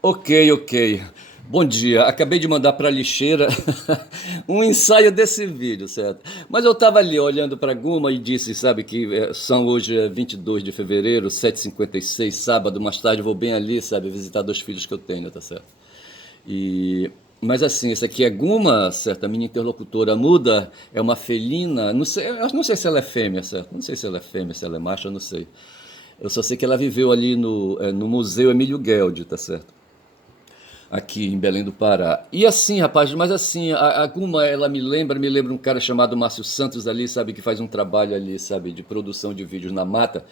Ok, ok. Bom dia. Acabei de mandar para a lixeira um ensaio desse vídeo, certo? Mas eu estava ali olhando para Guma e disse, sabe, que são hoje 22 de fevereiro, 7h56, sábado, mais tarde eu vou bem ali, sabe, visitar dois filhos que eu tenho, tá certo? E mas assim, essa aqui é Guma, certo? A minha interlocutora muda, é uma felina, não sei, eu não sei se ela é fêmea, certo? Não sei se ela é fêmea, se ela é macho, eu não sei. Eu só sei que ela viveu ali no Museu Emílio Gueldi, tá certo? Aqui em Belém do Pará. E assim, rapaz, mas assim, a Guma, ela me lembra um cara chamado Márcio Santos ali, sabe, que faz um trabalho ali, sabe, de produção de vídeos na mata,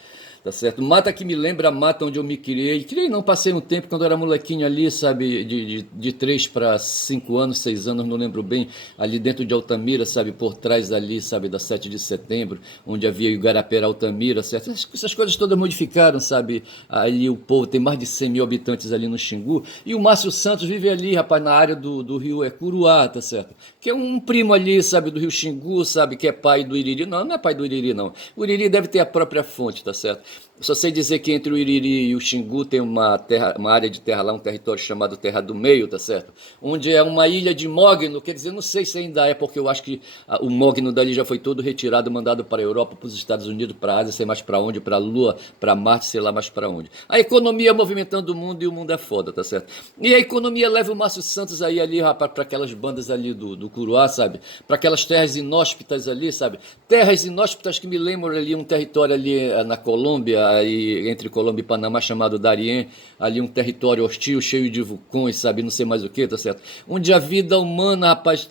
tá certo? Mata que me lembra a mata onde eu me criei. Criei não, passei um tempo quando eu era molequinho ali, sabe, de 3 para 5 anos, 6 anos, não lembro bem, ali dentro de Altamira, sabe, por trás ali, sabe, da 7 de setembro, onde havia Igarapera, Altamira, certo? Essas coisas todas modificaram, sabe, ali o povo, tem mais de 100 mil habitantes ali no Xingu, e o Márcio Santos vive ali, rapaz, na área do rio Curuá, tá certo? Que é um primo ali, sabe, do rio Xingu, sabe, que é pai do Iriri. Não, não é pai do Iriri, não. O Iriri deve ter a própria fonte, tá certo? Só sei dizer que entre o Iriri e o Xingu tem uma terra, uma área de terra lá, um território chamado Terra do Meio, tá certo? Onde é uma ilha de mogno, quer dizer, não sei se ainda é, porque eu acho que o mogno dali já foi todo retirado, mandado para a Europa, para os Estados Unidos, para a Ásia, sei mais para onde, para a Lua, para Marte, sei lá mais para onde. A economia movimentando o mundo e o mundo é foda, tá certo? E a economia leva o Márcio Santos aí ali, rapaz, para aquelas bandas ali do Curuá, sabe? Para aquelas terras inóspitas ali, sabe? Terras inóspitas que me lembram ali um território ali na Colômbia, aí entre Colômbia e Panamá, chamado Darién, ali um território hostil, cheio de vulcões, sabe? Não sei mais o que, tá certo? Onde a vida humana, rapaz.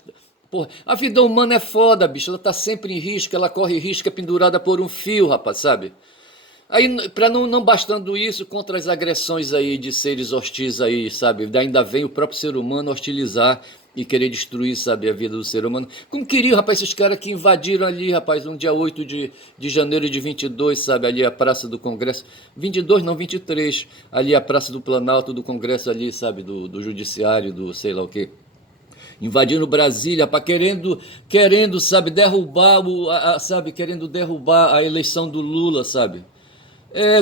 Porra, a vida humana é foda, bicho. Ela tá sempre em risco, ela corre risco, é pendurada por um fio, rapaz, sabe? Aí, para não bastando isso, contra as agressões aí de seres hostis aí, sabe? Ainda vem o próprio ser humano hostilizar e querer destruir, sabe, a vida do ser humano. Como queriam, rapaz, esses caras que invadiram ali, rapaz, no dia 8 de janeiro de 22, sabe, ali a Praça do Congresso. 22 não, 23, ali a Praça do Planalto do Congresso ali, sabe, do Judiciário, do sei lá o quê. Invadindo Brasília, para querendo, sabe, derrubar sabe, querendo derrubar a eleição do Lula, sabe?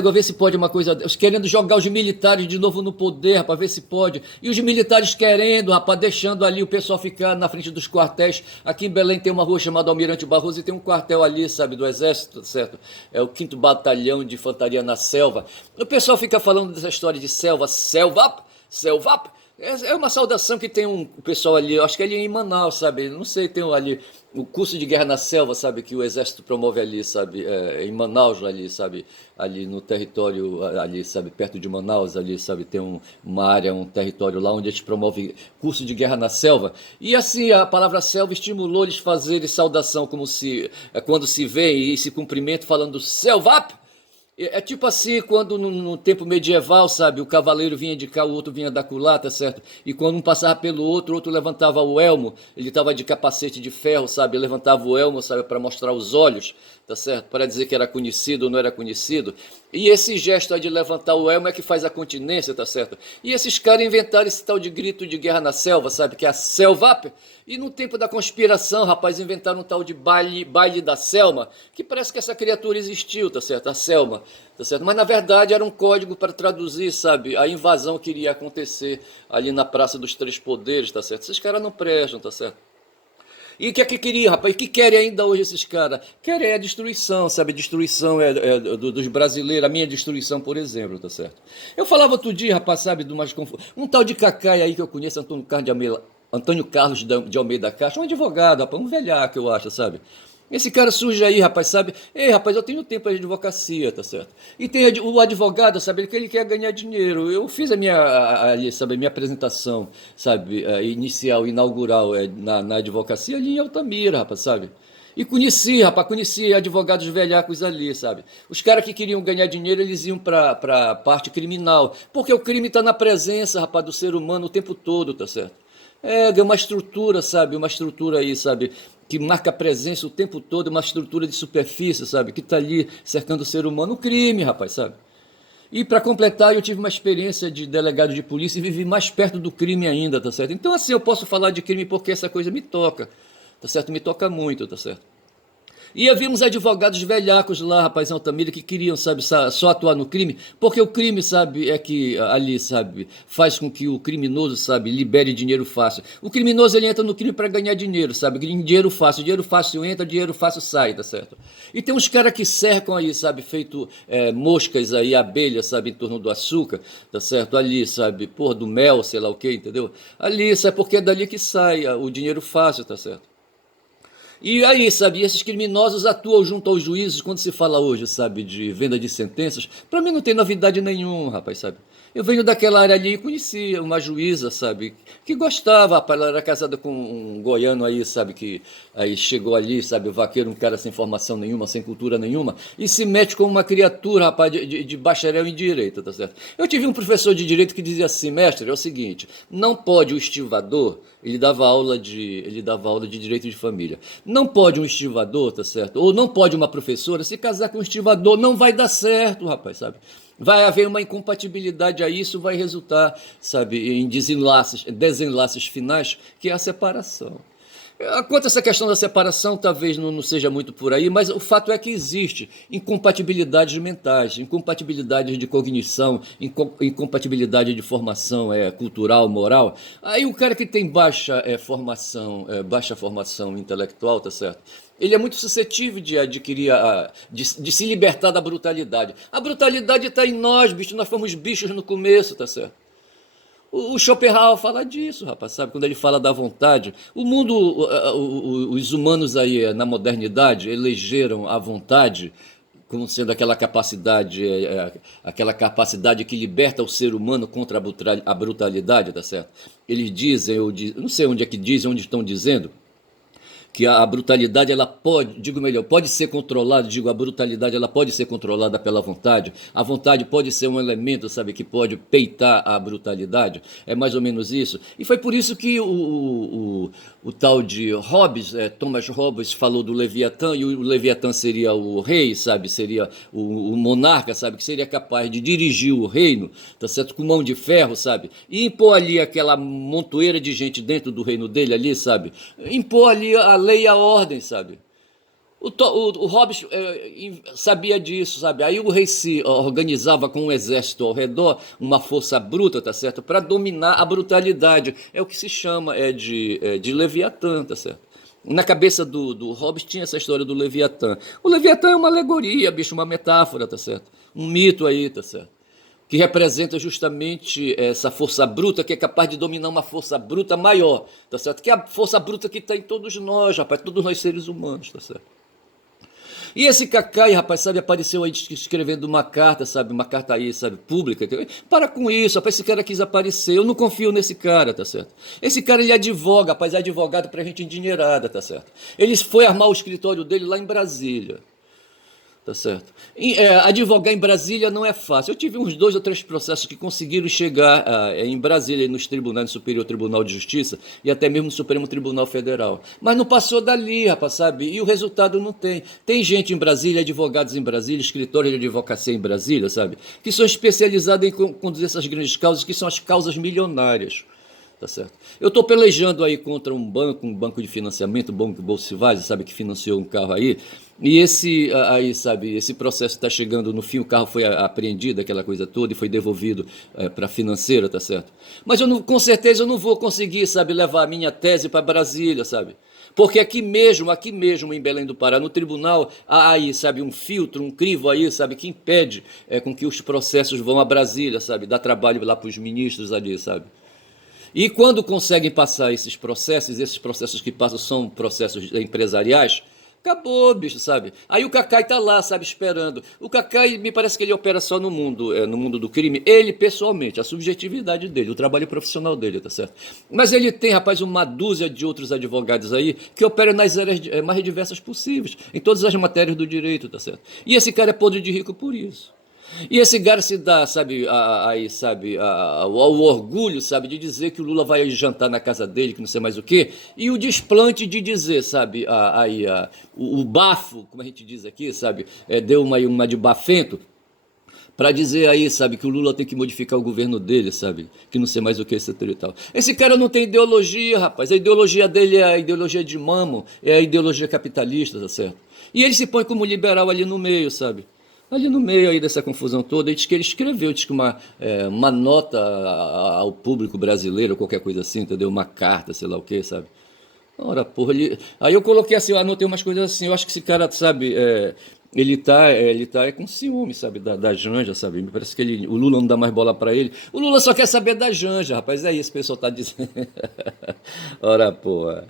Vou ver se pode uma coisa. Querendo jogar os militares de novo no poder, para ver se pode. E os militares querendo, rapaz, deixando ali o pessoal ficar na frente dos quartéis. Aqui em Belém tem uma rua chamada Almirante Barroso e tem um quartel ali, sabe, do Exército, certo? É o 5º Batalhão de Infantaria na Selva. O pessoal fica falando dessa história de selva, selva, selva. É uma saudação que tem o pessoal ali, acho que é ali em Manaus, sabe? Não sei, tem ali o curso de guerra na selva, sabe? Que o exército promove ali, sabe? Em Manaus, ali, sabe? Ali no território, ali, sabe? Perto de Manaus, ali, sabe? Tem uma área, um território lá onde eles promovem curso de guerra na selva. E assim, a palavra selva estimulou eles fazerem saudação, como se, quando se vê e se cumprimenta, falando selva. É tipo assim, quando no tempo medieval, sabe, o cavaleiro vinha de cá, o outro vinha da culata, certo? E quando um passava pelo outro, o outro levantava o elmo, ele estava de capacete de ferro, sabe? Levantava o elmo, sabe, para mostrar os olhos, tá certo? Para dizer que era conhecido ou não era conhecido. E esse gesto aí de levantar o elmo é que faz a continência, tá certo? E esses caras inventaram esse tal de grito de guerra na selva, sabe? Que é a selva. E no tempo da conspiração, rapaz, inventaram um tal de baile da Selma, que parece que essa criatura existiu, tá certo? A Selma, tá certo? Mas na verdade era um código para traduzir, sabe, a invasão que iria acontecer ali na Praça dos Três Poderes, tá certo? Esses caras não prestam, tá certo? E o que é que queria, rapaz? O que querem ainda hoje esses caras? Querem a destruição, sabe? Destruição dos brasileiros, a minha destruição, por exemplo, tá certo? Eu falava outro dia, rapaz, sabe, do mais um tal de Cacai aí que eu conheço, Antônio Carlos de Almeida Castro, um advogado, rapaz, um velhaco, eu acho, sabe? Esse cara surge aí, rapaz, sabe? Ei, rapaz, eu tenho tempo de advocacia, tá certo? E tem o advogado, sabe, que ele quer ganhar dinheiro. Eu fiz sabe, a minha apresentação, sabe, inicial, inaugural, na advocacia ali em Altamira, rapaz, sabe? E conheci advogados velhacos ali, sabe? Os caras que queriam ganhar dinheiro, eles iam pra parte criminal. Porque o crime tá na presença, rapaz, do ser humano o tempo todo, tá certo? É uma estrutura, sabe? Uma estrutura aí, sabe? Que marca a presença o tempo todo, uma estrutura de superfície, sabe? Que tá ali cercando o ser humano. O crime, rapaz, sabe? E para completar, eu tive uma experiência de delegado de polícia e vivi mais perto do crime ainda, tá certo? Então, assim, eu posso falar de crime porque essa coisa me toca, tá certo? Me toca muito, tá certo? E havia uns advogados velhacos lá, rapaz, em Altamira, que queriam, sabe, só atuar no crime, porque o crime, sabe, é que ali, sabe, faz com que o criminoso, sabe, libere dinheiro fácil. O criminoso, ele entra no crime para ganhar dinheiro, sabe, dinheiro fácil entra, dinheiro fácil sai, tá certo? E tem uns caras que cercam aí, sabe, feito moscas aí, abelhas, sabe, em torno do açúcar, tá certo? Ali, sabe, porra, do mel, sei lá o que, entendeu? Ali, sabe, porque é dali que sai o dinheiro fácil, tá certo? E aí, sabe, esses criminosos atuam junto aos juízes quando se fala hoje, sabe, de venda de sentenças. Para mim não tem novidade nenhuma, rapaz, sabe? Eu venho daquela área ali e conhecia uma juíza, sabe, que gostava, rapaz, ela era casada com um goiano aí, sabe, que aí chegou ali, sabe, o vaqueiro, um cara sem formação nenhuma, sem cultura nenhuma, e se mete com uma criatura, rapaz, de bacharel em direito, tá certo? Eu tive um professor de direito que dizia assim, mestre, é o seguinte, não pode o estivador, ele dava aula de direito de família, não pode um estivador, tá certo? Ou não pode uma professora se casar com um estivador, não vai dar certo, rapaz, sabe? Vai haver uma incompatibilidade aí, isso vai resultar, sabe, em desenlaces finais, que é a separação. Quanto a essa questão da separação, talvez não seja muito por aí, mas o fato é que existe incompatibilidades mentais, incompatibilidades de cognição, incompatibilidade de formação cultural, moral. Aí o cara que tem baixa formação intelectual, tá certo? Ele é muito suscetível de adquirir, de se libertar da brutalidade. A brutalidade está em nós, bicho, nós fomos bichos no começo, tá certo? O Schopenhauer fala disso, rapaz, sabe? Quando ele fala da vontade. O mundo, os humanos aí na modernidade elegeram a vontade como sendo aquela capacidade que liberta o ser humano contra a brutalidade, tá certo? Eles dizem, não sei onde é que dizem, onde estão dizendo, que a brutalidade ela pode, digo melhor, pode ser controlada, digo, a brutalidade ela pode ser controlada pela vontade, a vontade pode ser um elemento, sabe, que pode peitar a brutalidade, é mais ou menos isso, e foi por isso que o tal de Hobbes, Thomas Hobbes falou do Leviatã, e o Leviatã seria o rei, sabe, seria o monarca, sabe, que seria capaz de dirigir o reino, tá certo, com mão de ferro, sabe, e impor ali aquela montoeira de gente dentro do reino dele ali, sabe, impor ali a lei e a ordem, sabe? O Hobbes sabia disso, sabe? Aí o rei se organizava com um exército ao redor, uma força bruta, tá certo? Para dominar a brutalidade. É o que se chama de Leviatã, tá certo? Na cabeça do Hobbes tinha essa história do Leviatã. O Leviatã é uma alegoria, bicho, uma metáfora, tá certo? Um mito aí, tá certo? Que representa justamente essa força bruta que é capaz de dominar uma força bruta maior, tá certo? Que é a força bruta que está em todos nós, rapaz, todos nós seres humanos, tá certo? E esse Cacai, rapaz, sabe, apareceu aí escrevendo uma carta, sabe, uma carta aí, sabe, pública. Para com isso, rapaz, esse cara quis aparecer, eu não confio nesse cara, tá certo? Esse cara, ele advoga, rapaz, é advogado pra gente endinheirada, tá certo? Ele foi armar o escritório dele lá em Brasília. Tá certo? Advogar em Brasília não é fácil. Eu tive uns 2 ou 3 processos que conseguiram chegar em Brasília, nos tribunais, no Superior Tribunal de Justiça e até mesmo no Supremo Tribunal Federal. Mas não passou dali, rapaz, sabe? E o resultado não tem. Tem gente em Brasília, advogados em Brasília, escritórios de advocacia em Brasília, sabe? Que são especializados em conduzir essas grandes causas, que são as causas milionárias. Tá certo? Eu estou pelejando aí contra um banco de financiamento, o Banco Bolsivaz, sabe, que financiou um carro aí, e esse processo está chegando no fim, o carro foi apreendido, aquela coisa toda, e foi devolvido para a financeira, tá certo? Mas com certeza eu não vou conseguir, sabe, levar a minha tese para Brasília, sabe? Porque aqui mesmo em Belém do Pará, no tribunal, há aí, sabe, um filtro, um crivo aí, sabe, que impede com que os processos vão a Brasília, sabe, dá trabalho lá para os ministros ali, sabe? E quando conseguem passar esses processos que passam são processos empresariais, acabou, bicho, sabe? Aí o Cacai tá lá, sabe, esperando. O Cacai, me parece que ele opera só no mundo do crime, ele pessoalmente, a subjetividade dele, o trabalho profissional dele, tá certo? Mas ele tem, rapaz, uma dúzia de outros advogados aí que operam nas áreas mais diversas possíveis, em todas as matérias do direito, tá certo? E esse cara é podre de rico por isso. E esse cara se dá, sabe, ao orgulho, sabe, de dizer que o Lula vai jantar na casa dele, que não sei mais o quê, e o desplante de dizer, sabe, o bafo, como a gente diz aqui, sabe, deu uma de bafento, para dizer aí, sabe, que o Lula tem que modificar o governo dele, sabe, que não sei mais o que, etc e tal. Esse cara não tem ideologia, rapaz, a ideologia dele é a ideologia de mamo, é a ideologia capitalista, tá certo? E ele se põe como liberal ali no meio, sabe? Ali no meio aí dessa confusão toda, ele diz que ele escreveu, diz que uma nota ao público brasileiro, qualquer coisa assim, entendeu? Uma carta, sei lá o que, sabe? Ora, porra, aí eu coloquei assim, eu anotei umas coisas assim, eu acho que esse cara, sabe, ele tá com ciúme, sabe, da Janja, sabe, me parece que o Lula não dá mais bola pra ele, o Lula só quer saber da Janja, rapaz, é isso que o pessoal tá dizendo. Ora, porra.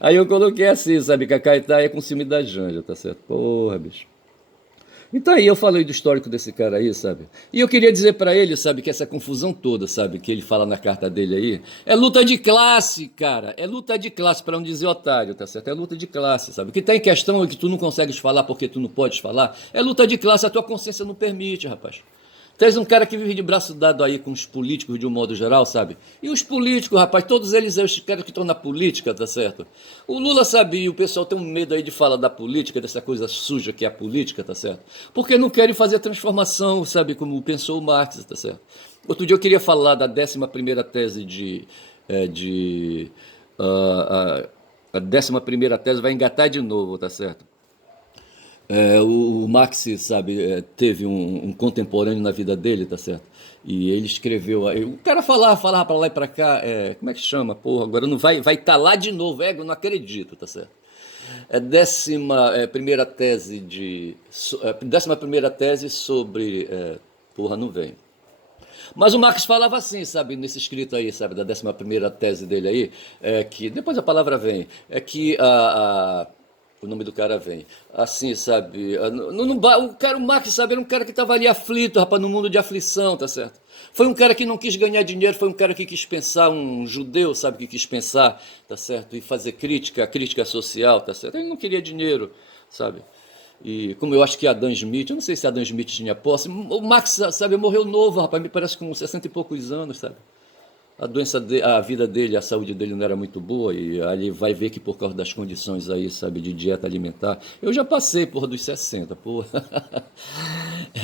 Aí eu coloquei assim, sabe, que a Caetá é com ciúme da Janja, tá certo? Porra, bicho. Então aí eu falei do histórico desse cara aí, sabe? E eu queria dizer pra ele, sabe, que essa confusão toda, sabe, que ele fala na carta dele aí, é luta de classe, cara. É luta de classe, pra não dizer otário, tá certo? É luta de classe, sabe? O que tá em questão é que tu não consegues falar porque tu não podes falar. É luta de classe, a tua consciência não permite, rapaz. Tu és um cara que vive de braço dado aí com os políticos de um modo geral, sabe? E os políticos, rapaz, todos eles são os caras que estão na política, tá certo? O Lula sabe, e o pessoal tem um medo aí de falar da política, dessa coisa suja que é a política, tá certo? Porque não querem fazer a transformação, sabe, como pensou o Marx, tá certo? Outro dia eu queria falar da 11ª tese a 11ª tese vai engatar de novo, tá certo? O Marx, sabe, teve um contemporâneo na vida dele, tá certo? E ele escreveu, aí, o cara falava pra lá e pra cá, como é que chama? Porra, agora não vai tá lá de novo, eu não acredito, tá certo? É 11ª tese 11ª tese sobre, porra, não vem. Mas o Marx falava assim, sabe, nesse escrito aí, sabe, da 11ª tese dele aí, que depois a palavra vem, é que o nome do cara vem, assim, sabe, o Marx, sabe, era um cara que estava ali aflito, rapaz, no mundo de aflição, tá certo? Foi um cara que não quis ganhar dinheiro, foi um cara que quis pensar, um judeu, sabe, que quis pensar, tá certo, e fazer crítica social, tá certo? Ele não queria dinheiro, sabe? E como eu acho que Adam Smith, eu não sei se Adam Smith tinha posse, o Max, sabe, morreu novo, rapaz, me parece com 60 e poucos anos, sabe? A vida dele, a saúde dele não era muito boa e aí vai ver que por causa das condições aí, sabe, de dieta alimentar, eu já passei por dos 60, porra.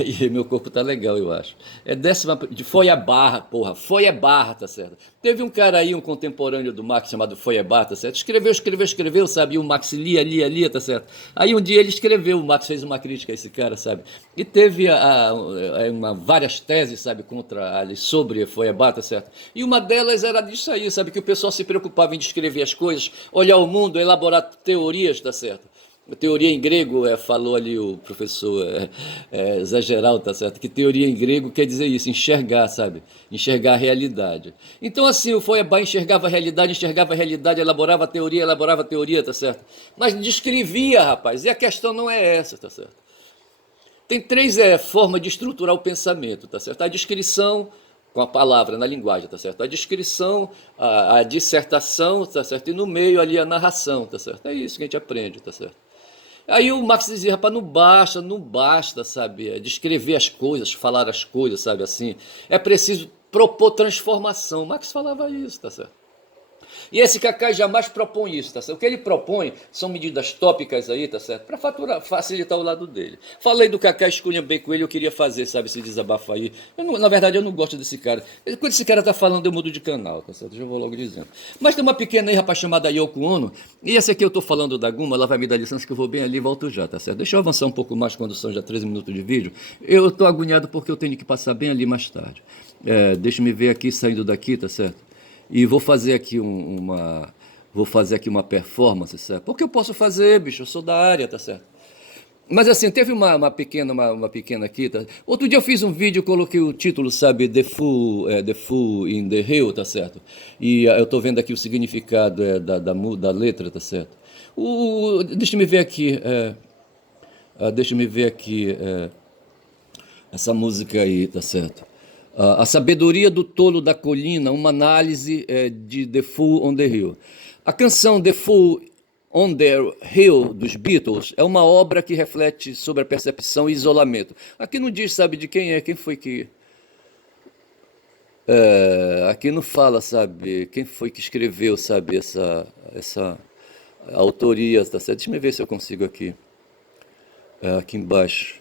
E meu corpo tá legal, eu acho. Foi a barra, porra, foi a barra, tá certo? Teve um cara aí, um contemporâneo do Marx chamado Feuerbach, tá certo? Escreveu, sabe? E o Marx lia, tá certo? Aí um dia ele escreveu, o Marx fez uma crítica a esse cara, sabe? E teve várias teses, sabe, contra ali sobre Feuerbach, tá certo? E uma delas era disso aí, sabe? Que o pessoal se preocupava em descrever as coisas, olhar o mundo, elaborar teorias, tá certo? A teoria em grego, falou ali o professor Zé Geraldo, tá certo? Que teoria em grego quer dizer isso, enxergar, sabe? Enxergar a realidade. Então, assim, o Feuerbach enxergava a realidade, elaborava a teoria, tá certo? Mas descrevia, rapaz, e a questão não é essa, tá certo? Tem três formas de estruturar o pensamento, tá certo? A descrição, com a palavra, na linguagem, tá certo? A descrição, a dissertação, tá certo? E no meio ali a narração, tá certo? É isso que a gente aprende, tá certo? Aí o Marx dizia, rapaz, não basta, sabe, descrever as coisas, falar as coisas, sabe, assim. É preciso propor transformação. O Marx falava isso, tá certo? E esse Cacá jamais propõe isso, tá certo? O que ele propõe são medidas tópicas aí, tá certo? Para facilitar o lado dele. Falei do Cacá, escolha bem com ele, eu queria fazer, sabe, esse desabafo aí. Na verdade, eu não gosto desse cara. Quando esse cara tá falando, eu mudo de canal, tá certo? Já vou logo dizendo. Mas tem uma pequena aí, rapaz, chamada Yoko Ono, e essa aqui eu tô falando da Guma, ela vai me dar licença que eu vou bem ali e volto já, tá certo? Deixa eu avançar um pouco mais quando são já 13 minutos de vídeo. Eu tô agoniado porque eu tenho que passar bem ali mais tarde. Deixa eu me ver aqui, saindo daqui, tá certo? E vou fazer aqui uma performance, certo? Porque eu posso fazer, bicho, eu sou da área, tá certo? Mas assim, teve uma pequena aqui, tá? Outro dia eu fiz um vídeo, coloquei o título, sabe, The Fool in the Hill, tá certo? E eu tô vendo aqui o significado da letra, tá certo? Deixa eu me ver aqui, essa música aí, tá certo? A sabedoria do tolo da colina, uma análise de The Fool on the Hill. A canção The Fool on the Hill dos Beatles é uma obra que reflete sobre a percepção e isolamento. Aqui não diz, sabe, de quem foi que... aqui não fala, sabe, quem foi que escreveu, sabe, essa autoria, tá certo? Deixa eu ver se eu consigo aqui, aqui embaixo.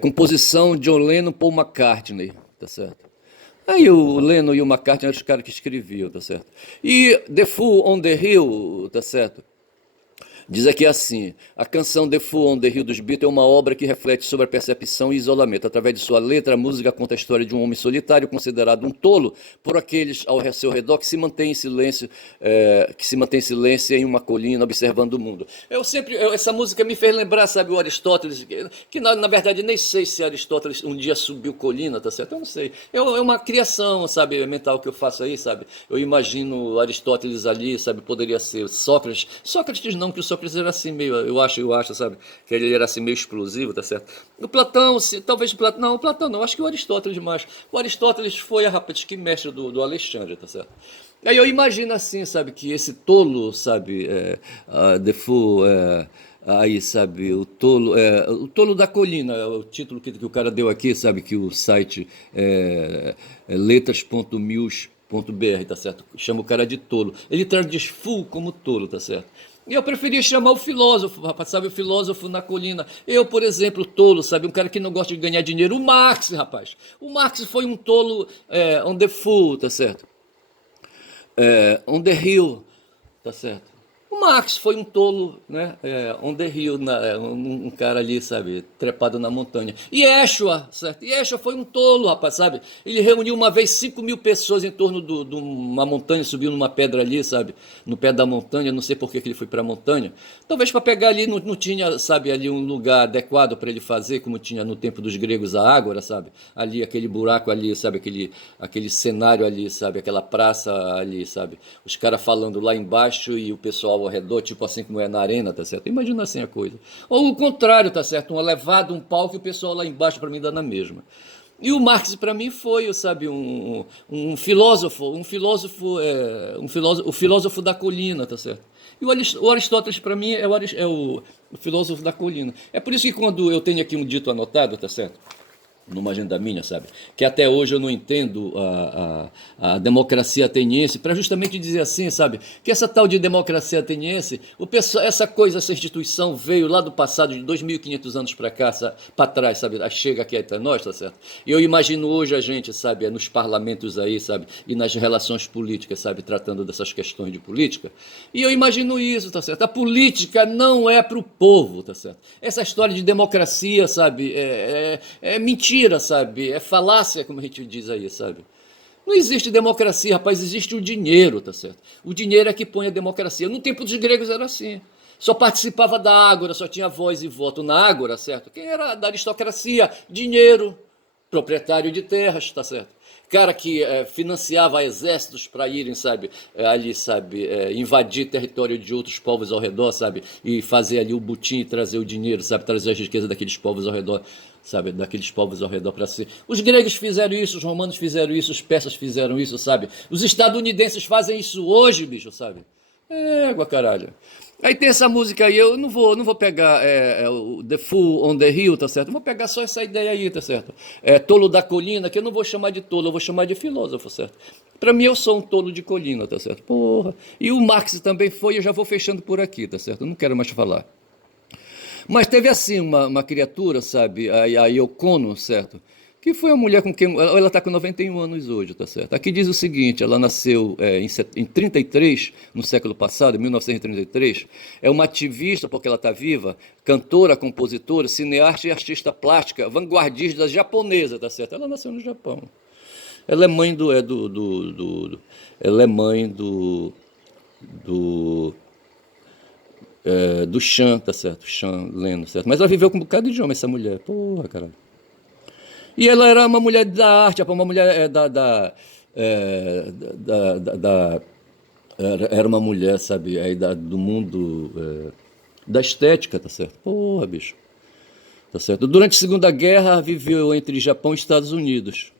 Composição John Lennon, Paul McCartney, tá certo? Aí o Lennon e o McCartney eram os caras que escreviam, tá certo? E The Fool on the Hill, tá certo? Diz aqui assim: a canção The Fool on the Hill dos Beatles é uma obra que reflete sobre a percepção e isolamento. Através de sua letra, a música conta a história de um homem solitário, considerado um tolo por aqueles ao seu redor que se mantém em silêncio, em uma colina, observando o mundo. Essa música me fez lembrar, sabe, o Aristóteles, que na verdade nem sei se Aristóteles um dia subiu colina, tá certo? Eu não sei. É uma criação, sabe, mental que eu faço aí, sabe? Eu imagino Aristóteles ali, sabe, poderia ser Sócrates. Sócrates não, que o Sócrates era assim meio, eu acho, sabe, que ele era assim meio explosivo, tá certo? O Platão, talvez o Platão não, acho que o Aristóteles mais. O Aristóteles foi, rapaz, que mestre do Alexandre, tá certo? Aí eu imagino assim, sabe, que esse tolo, sabe, Defoe, aí, sabe, o tolo da colina, é o título que o cara deu aqui, sabe, que o site letras.mils.br, tá certo? Chama o cara de tolo. Ele traduz full como tolo, tá certo? E eu preferia chamar o filósofo, rapaz, sabe, o filósofo na colina. Eu, por exemplo, tolo, sabe, um cara que não gosta de ganhar dinheiro. O Marx, rapaz. O Marx foi um tolo on the fool, tá certo? On the hill, tá certo? O Marx foi um tolo, né? On the hill, um cara ali, sabe, trepado na montanha. E Yeshua, certo? Yeshua foi um tolo, rapaz, sabe? Ele reuniu uma vez 5.000 pessoas em torno de uma montanha, subiu numa pedra ali, sabe? No pé da montanha, não sei por que ele foi para a montanha. Talvez para pegar ali, não tinha, sabe, ali um lugar adequado para ele fazer, como tinha no tempo dos gregos a Ágora, sabe? Ali, aquele buraco ali, sabe? Aquele cenário ali, sabe? Aquela praça ali, sabe? Os caras falando lá embaixo e o pessoal ao redor, tipo assim como é na arena, tá certo? Imagina assim a coisa. Ou o contrário, tá certo? Um elevado, um palco e o pessoal lá embaixo para mim dá na mesma. E o Marx para mim foi, sabe, um filósofo, o filósofo da colina, tá certo? E o Aristóteles para mim é o filósofo da colina. É por isso que quando eu tenho aqui um dito anotado, tá certo? Numa agenda minha, sabe? Que até hoje eu não entendo a democracia ateniense, para justamente dizer assim, sabe? Que essa tal de democracia ateniense, essa coisa, essa instituição veio lá do passado, de 2.500 anos para cá, para trás, sabe? Chega aqui até nós, tá certo? E eu imagino hoje a gente, sabe, nos parlamentos aí, sabe? E nas relações políticas, sabe? Tratando dessas questões de política. E eu imagino isso, tá certo? A política não é para o povo, tá certo? Essa história de democracia, sabe? É mentira, sabe? É falácia, como a gente diz aí, sabe? Não existe democracia, rapaz, existe o dinheiro, tá certo? O dinheiro é que põe a democracia. No tempo dos gregos era assim. Só participava da ágora, só tinha voz e voto na ágora, certo? Quem era da aristocracia? Dinheiro, proprietário de terras, tá certo? Cara que financiava exércitos para irem, sabe, ali, sabe, invadir território de outros povos ao redor, sabe, e fazer ali o butim e trazer o dinheiro, sabe, trazer as riquezas daqueles povos ao redor, sabe, daqueles povos ao redor para si. Os gregos fizeram isso, os romanos fizeram isso, os persas fizeram isso, sabe? Os estadunidenses fazem isso hoje, bicho, sabe? Égua, caralho. Aí tem essa música aí, eu não vou pegar o The Fool on the Hill, tá certo? Eu vou pegar só essa ideia aí, tá certo? Tolo da colina, que eu não vou chamar de tolo, eu vou chamar de filósofo, certo? Pra mim eu sou um tolo de colina, tá certo? Porra. E o Marx também foi, eu já vou fechando por aqui, tá certo? Eu não quero mais falar. Mas teve assim uma criatura, sabe? A Yoko Ono, certo? Que foi uma mulher com quem. Ela está com 91 anos hoje, tá certo? Aqui diz o seguinte: ela nasceu em 33, no século passado, em 1933. É uma ativista, porque ela está viva, cantora, compositora, cineasta e artista plástica, vanguardista japonesa, tá certo? Ela nasceu no Japão. Ela é mãe ela é mãe do do Chan, tá certo? Chan Leno, certo? Mas ela viveu com um bocado de homem, essa mulher. Porra, caralho. E ela era uma mulher da arte, uma mulher era uma mulher, sabe, aí do mundo da estética, tá certo? Porra, bicho. Tá certo? Durante a Segunda Guerra viveu entre Japão e Estados Unidos.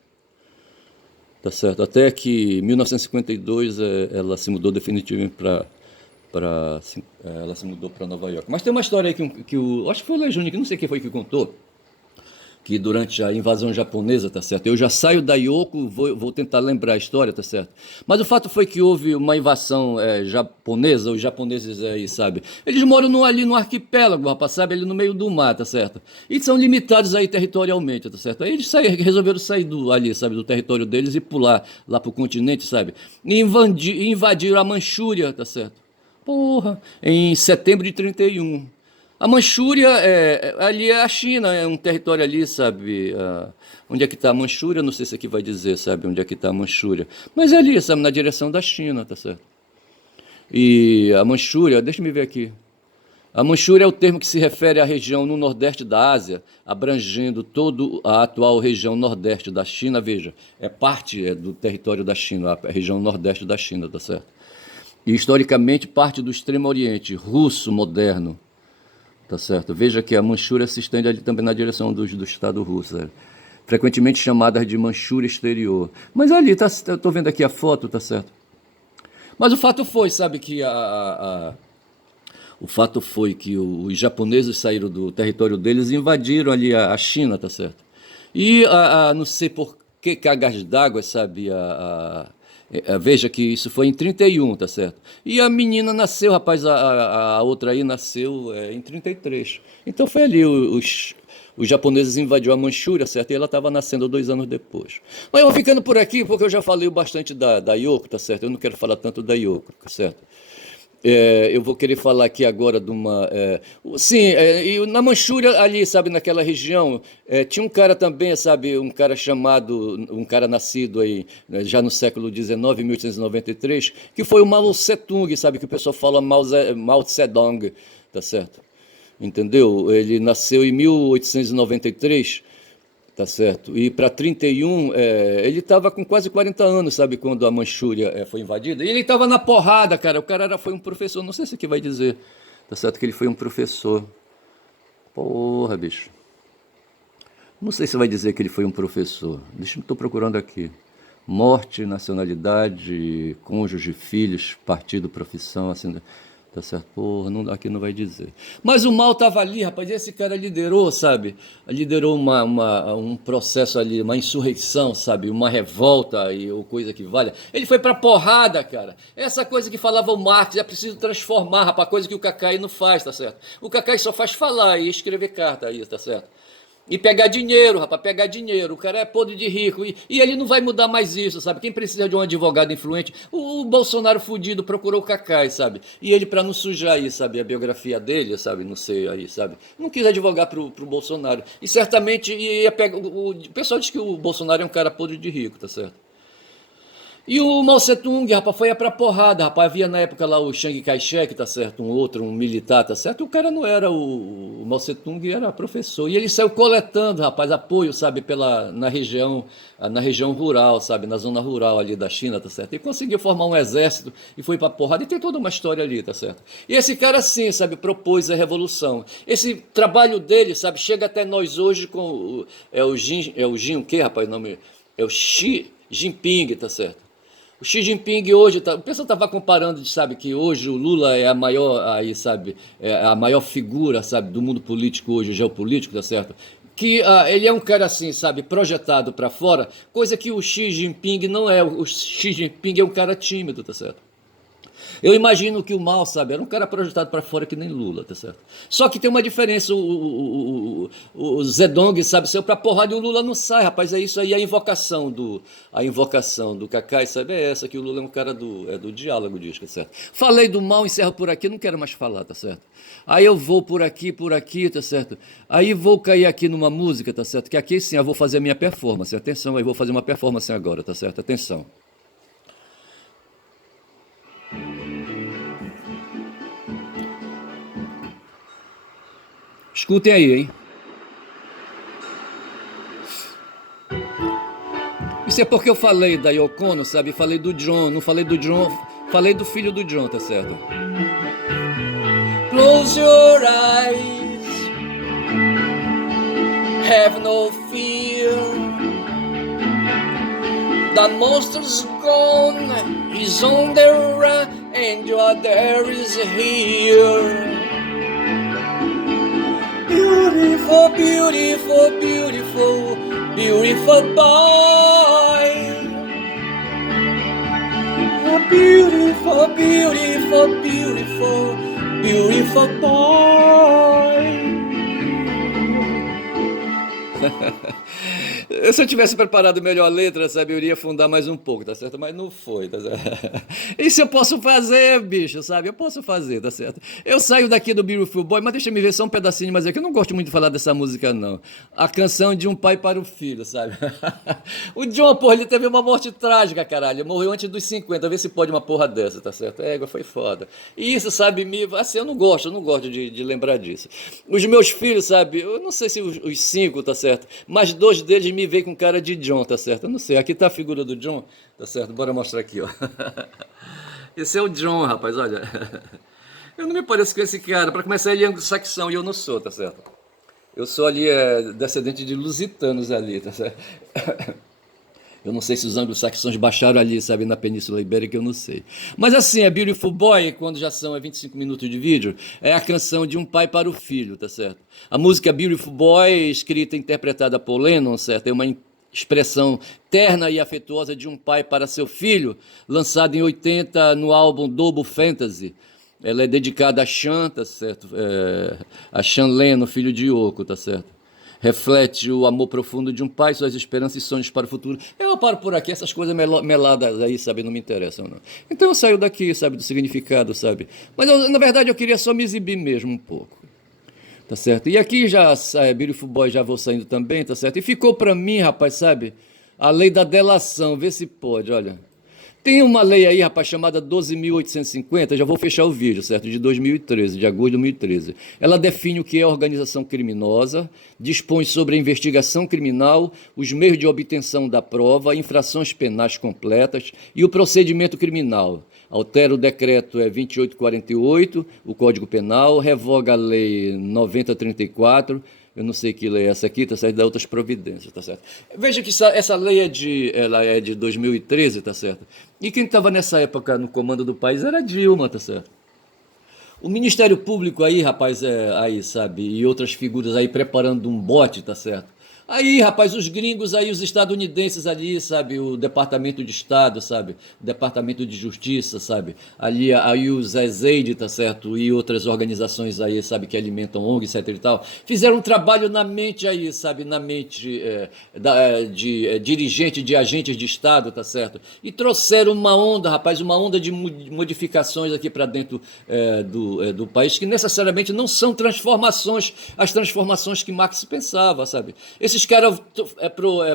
Tá certo? Até que em 1952 ela se mudou definitivamente ela se mudou para Nova York. Mas tem uma história aí que acho que foi o Lejuni, que não sei quem foi que contou, que durante a invasão japonesa, tá certo? Eu já saio da Yoko, vou tentar lembrar a história, tá certo? Mas o fato foi que houve uma invasão japonesa, os japoneses aí, sabe? Eles moram ali no arquipélago, rapaz, sabe? Ali no meio do mar, tá certo? E são limitados aí territorialmente, tá certo? Aí eles resolveram sair ali, sabe, do território deles e pular lá pro continente, sabe? E invadiram a Manchúria, tá certo? Porra, em setembro de 31. A Manchúria, ali é a China, é um território ali, sabe? Onde é que está a Manchúria? Não sei se aqui vai dizer, sabe? Onde é que está a Manchúria. Mas é ali, sabe? Na direção da China, tá certo? E a Manchúria, deixa eu ver aqui. A Manchúria é o termo que se refere à região no nordeste da Ásia, abrangendo toda a atual região nordeste da China. Veja, é parte do território da China, a região nordeste da China, tá certo? E historicamente parte do Extremo Oriente, russo moderno. Tá certo? Veja que a Manchúria se estende ali também na direção do Estado russo, frequentemente chamada de Manchúria Exterior. Mas ali, eu tô vendo aqui a foto, tá certo? Mas o fato foi, sabe, que o fato foi que os japoneses saíram do território deles e invadiram ali a China, tá certo? E não sei por que cargas d'água, sabe, veja que isso foi em 31, tá certo? E a menina nasceu, rapaz, a outra aí nasceu em 33. Então foi ali, os japoneses invadiram a Manchúria, certo? E ela estava nascendo 2 anos depois. Mas eu vou ficando por aqui, porque eu já falei bastante da Yoko, tá certo? Eu não quero falar tanto da Yoko, tá certo? Eu vou querer falar aqui agora de uma. Sim, e na Manchúria, ali, sabe, naquela região, tinha um cara também, sabe, um cara chamado, um cara nascido aí, né, já no século XIX, 1893, que foi o Mao Tse-tung, sabe, que o pessoal fala Mao Tse-dong, tá certo? Entendeu? Ele nasceu em 1893. Tá certo. E para 31, ele estava com quase 40 anos, sabe, quando a Manchúria foi invadida. E ele estava na porrada, cara. O cara foi um professor, não sei se aqui vai dizer. Tá certo que ele foi um professor. Porra, bicho. Não sei se vai dizer que ele foi um professor. Deixa eu estou procurando aqui. Morte, nacionalidade, cônjuge, filhos, partido, profissão, assim. Tá certo? Porra, aqui não vai dizer. Mas o mal tava ali, rapaz. E esse cara liderou, sabe? Liderou um processo ali, uma insurreição, sabe? Uma revolta ou coisa que valha. Ele foi pra porrada, cara. Essa coisa que falava o Marx, é preciso transformar, rapaz, coisa que o Cacai não faz, tá certo? O Cacai só faz falar e escrever carta aí, tá certo? E pegar dinheiro, rapaz, pegar dinheiro. O cara é podre de rico. E ele não vai mudar mais isso, sabe? Quem precisa de um advogado influente? O Bolsonaro fudido procurou o Cacai, sabe? E ele, pra não sujar aí, sabe, a biografia dele, sabe? Não sei aí, sabe? Não quis advogar pro Bolsonaro. E certamente ia pegar. O pessoal diz que o Bolsonaro é um cara podre de rico, tá certo? E o Mao Tse-tung, rapaz, foi pra porrada, rapaz. Havia na época lá o Chiang Kai-shek, tá certo? Um militar, tá certo? O cara não era o Mao Tse-tung, era professor. E ele saiu coletando, rapaz, apoio, sabe, na região rural, sabe? Na zona rural ali da China, tá certo? E conseguiu formar um exército e foi pra porrada. E tem toda uma história ali, tá certo? E esse cara, sim, sabe, propôs a revolução. Esse trabalho dele, sabe, chega até nós hoje com o Jin o quê, rapaz? O nome é o Xi Jinping, tá certo? O Xi Jinping hoje, o pessoal estava comparando, sabe, que hoje o Lula é a maior, aí, sabe, a maior figura, sabe, do mundo político hoje, geopolítico, tá certo? Que ele é um cara assim, sabe, projetado para fora, coisa que o Xi Jinping não é. O Xi Jinping é um cara tímido, tá certo? Eu imagino que o Mao, sabe, era um cara projetado para fora que nem Lula, tá certo? Só que tem uma diferença, o Zedong, sabe, saiu pra porrada e o Lula não sai, rapaz, é isso aí, a invocação do Cacai, sabe, é essa, que o Lula é um cara do diálogo, diz, tá certo? Falei do Mao, encerro por aqui, não quero mais falar, tá certo? Aí eu vou por aqui, tá certo? Aí vou cair aqui numa música, tá certo? Que aqui sim eu vou fazer a minha performance, atenção, eu vou fazer uma performance agora, tá certo? Atenção. Escutem aí, hein? Isso é porque eu falei da Yoko Ono, sabe? Falei do John, não falei do John, falei do filho do John, tá certo? Close your eyes, have no fear. The monster's gone, he's on the run, and your there is here. Beautiful, beautiful, beautiful, beautiful boy. A beautiful, beautiful, beautiful, beautiful boy. Se eu tivesse preparado melhor a letra, sabe, eu iria afundar mais um pouco, tá certo? Mas não foi, tá certo? Isso eu posso fazer, bicho, sabe? Eu posso fazer, tá certo? Eu saio daqui do Beautiful Boy, mas deixa eu me ver só um pedacinho, mas é que eu não gosto muito de falar dessa música, não. A canção de um pai para o filho, sabe? O John, porra, ele teve uma morte trágica, caralho. Morreu antes dos 50, vê se pode uma porra dessa, tá certo? É, foi foda. E isso, sabe, assim, eu não gosto de lembrar disso. Os meus filhos, sabe, eu não sei se os cinco, tá certo? Mas dois deles me veem com cara de John, tá certo? Eu não sei, aqui tá a figura do John, tá certo? Bora mostrar aqui, ó. Esse é o John, rapaz, olha. Eu não me pareço com esse cara. Para começar, ele é anglo-saxão e eu não sou, tá certo? Eu sou ali descendente de lusitanos ali, tá certo? Eu não sei se os anglo-saxões baixaram ali, sabe, na Península Ibérica, eu não sei. Mas assim, é Beautiful Boy, quando já são 25 minutos de vídeo, é a canção de um pai para o filho, tá certo? A música Beautiful Boy, escrita e interpretada por Lennon, certo? É uma expressão terna e afetuosa de um pai para seu filho, lançada em 80 no álbum Double Fantasy. Ela é dedicada a Sean, tá certo? A Sean Lennon, filho de Yoko, tá certo? Reflete o amor profundo de um pai, suas esperanças e sonhos para o futuro. Eu paro por aqui, essas coisas meladas aí, sabe, não me interessam, não. Então eu saio daqui, sabe, do significado, sabe. Mas na verdade eu queria só me exibir mesmo um pouco, tá certo? E aqui já, Beautiful Boy, já vou saindo também, tá certo? E ficou pra mim, rapaz, sabe, a lei da delação, vê se pode, olha. Tem uma lei aí, rapaz, chamada 12.850, já vou fechar o vídeo, certo? De 2013, de agosto de 2013. Ela define o que é organização criminosa, dispõe sobre a investigação criminal, os meios de obtenção da prova, infrações penais completas e o procedimento criminal. Altera o decreto 2848, o Código Penal, revoga a lei 9034, eu não sei que lei é essa aqui, tá certo? Dá outras providências, tá certo? Veja que essa lei ela é de 2013, tá certo? E quem estava nessa época no comando do país era Dilma, tá certo? O Ministério Público aí, rapaz, aí, sabe, e outras figuras aí preparando um bote, tá certo? Aí, rapaz, os gringos aí, os estadunidenses ali, sabe, o Departamento de Estado, sabe, o Departamento de Justiça, sabe, ali aí os ZEID, tá certo, e outras organizações aí, sabe, que alimentam ONG, etc e tal, fizeram um trabalho na mente aí, sabe, na mente de dirigente, de agentes de Estado, tá certo, e trouxeram uma onda, rapaz, uma onda de modificações aqui para dentro do país, que necessariamente não são transformações, as transformações que Marx pensava, sabe. Esses caras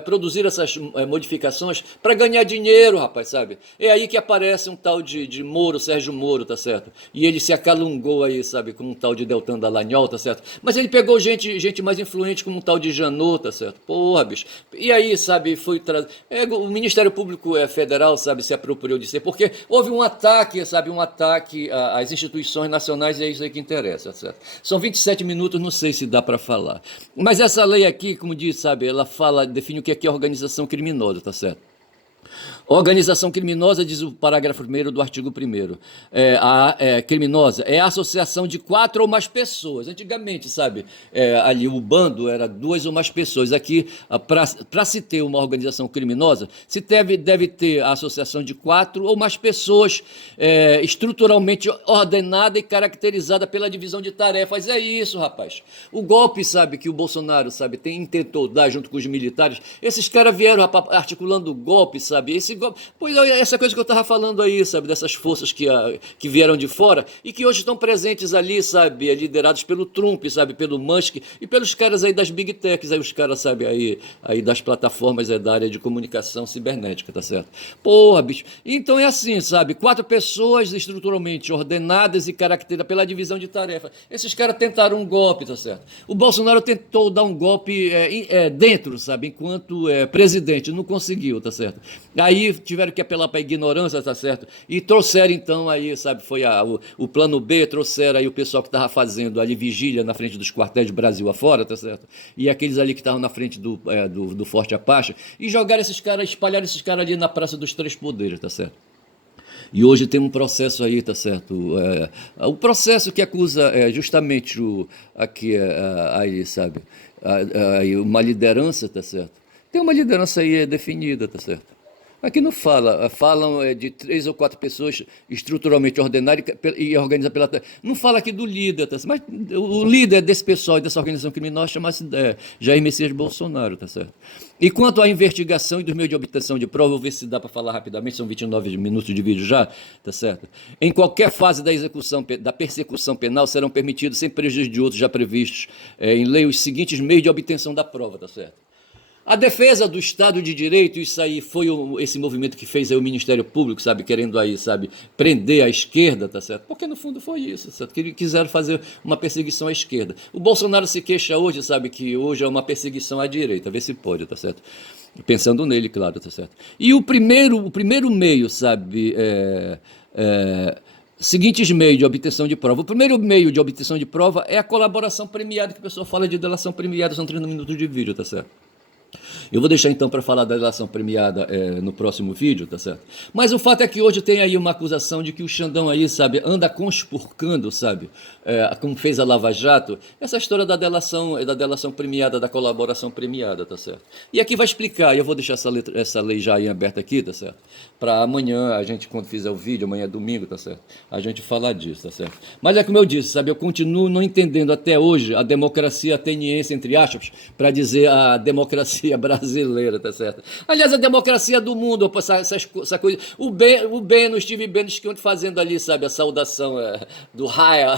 produziram essas modificações para ganhar dinheiro, rapaz, sabe? É aí que aparece um tal de Moro, Sérgio Moro, tá certo? E ele se acalungou aí, sabe, com um tal de Deltan Dallagnol, tá certo? Mas ele pegou gente mais influente como um tal de Janot, tá certo? Porra, bicho. E aí, sabe, foi trazido. O Ministério Público Federal, sabe, se apropriou de ser, porque houve um ataque, sabe, um ataque às instituições nacionais e é isso aí que interessa, tá certo? São 27 minutos, não sei se dá para falar. Mas essa lei aqui, como diz, sabe, ela define o que é organização criminosa, tá certo? Organização criminosa, diz o parágrafo 1º do artigo 1º, criminosa é a associação de 4 ou mais pessoas. Antigamente, sabe, ali o bando era 2 ou mais pessoas. Aqui, para se ter uma organização criminosa, se deve ter a associação de 4 ou mais pessoas estruturalmente ordenada e caracterizada pela divisão de tarefas. É isso, rapaz. O golpe, sabe, que o Bolsonaro, sabe, intentou dar junto com os militares, esses caras vieram, rapaz, articulando o golpe, sabe, pois é, essa coisa que eu estava falando aí, sabe, dessas forças que vieram de fora e que hoje estão presentes ali, sabe, liderados pelo Trump, sabe, pelo Musk e pelos caras aí das Big Techs, aí os caras, sabe, aí das plataformas da área de comunicação cibernética, tá certo? Porra, bicho. Então é assim, sabe, 4 pessoas estruturalmente ordenadas e caracterizadas pela divisão de tarefa. Esses caras tentaram um golpe, tá certo? O Bolsonaro tentou dar um golpe dentro, sabe, enquanto presidente, não conseguiu, tá certo? Aí tiveram que apelar para a ignorância, tá certo? E trouxeram então aí, sabe, foi o plano B, trouxeram aí o pessoal que estava fazendo ali vigília na frente dos quartéis Brasil afora, tá certo? E aqueles ali que estavam na frente do Forte Apache, e jogaram esses caras, espalharam esses caras ali na Praça dos Três Poderes, tá certo? E hoje tem um processo aí, tá certo? O processo que acusa justamente aqui, aí, sabe? Aí, uma liderança, tá certo? Tem uma liderança aí definida, tá certo? Aqui não falam de 3 ou 4 pessoas estruturalmente ordenadas e organizadas pela. Não fala aqui do líder, tá certo? Mas o líder desse pessoal, dessa organização criminosa, chama-se Jair Messias Bolsonaro, tá certo? E quanto à investigação e dos meios de obtenção de prova, vou ver se dá para falar rapidamente, são 29 minutos de vídeo já, tá certo? Em qualquer fase da execução, da persecução penal, serão permitidos, sem prejuízo de outros já previstos em lei, os seguintes meios de obtenção da prova, tá certo? A defesa do Estado de Direito, isso aí foi esse movimento que fez aí o Ministério Público, sabe, querendo aí, sabe, prender a esquerda, tá certo? Porque no fundo foi isso, certo? Que quiseram fazer uma perseguição à esquerda. O Bolsonaro se queixa hoje, sabe, que hoje é uma perseguição à direita, vê se pode, tá certo? Pensando nele, claro, tá certo? E o primeiro meio, sabe, seguintes meios de obtenção de prova. O primeiro meio de obtenção de prova é a colaboração premiada, que o pessoal fala de delação premiada, são 30 minutos de vídeo, tá certo? Eu vou deixar então para falar da delação premiada no próximo vídeo, tá certo? Mas o fato é que hoje tem aí uma acusação de que o Xandão aí, sabe, anda conspurcando, sabe, como fez a Lava Jato, essa história da delação premiada, da colaboração premiada, tá certo? E aqui vai explicar, e eu vou deixar essa lei já em aberta aqui, tá certo? Para amanhã, a gente, quando fizer o vídeo, amanhã é domingo, tá certo? A gente falar disso, tá certo? Mas é como eu disse, sabe, eu continuo não entendendo até hoje a democracia ateniense, entre aspas, para dizer a democracia brasileira, tá certo? Aliás, a democracia do mundo, essa coisa. O Steve Bannon, fazendo ali, sabe, a saudação do raio.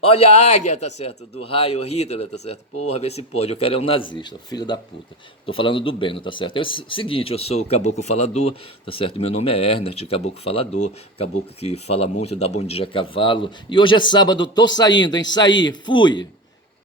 Olha a águia, tá certo? Do raio Hitler, tá certo? Porra, vê se pode. Eu quero um nazista, filho da puta. Tô falando do Bannon, tá certo? É o seguinte, eu sou o caboclo falador, tá certo? Meu nome é Ernest, caboclo falador, caboclo que fala muito, dá bom dia a cavalo. E hoje é sábado, tô saindo, hein? Saí, fui.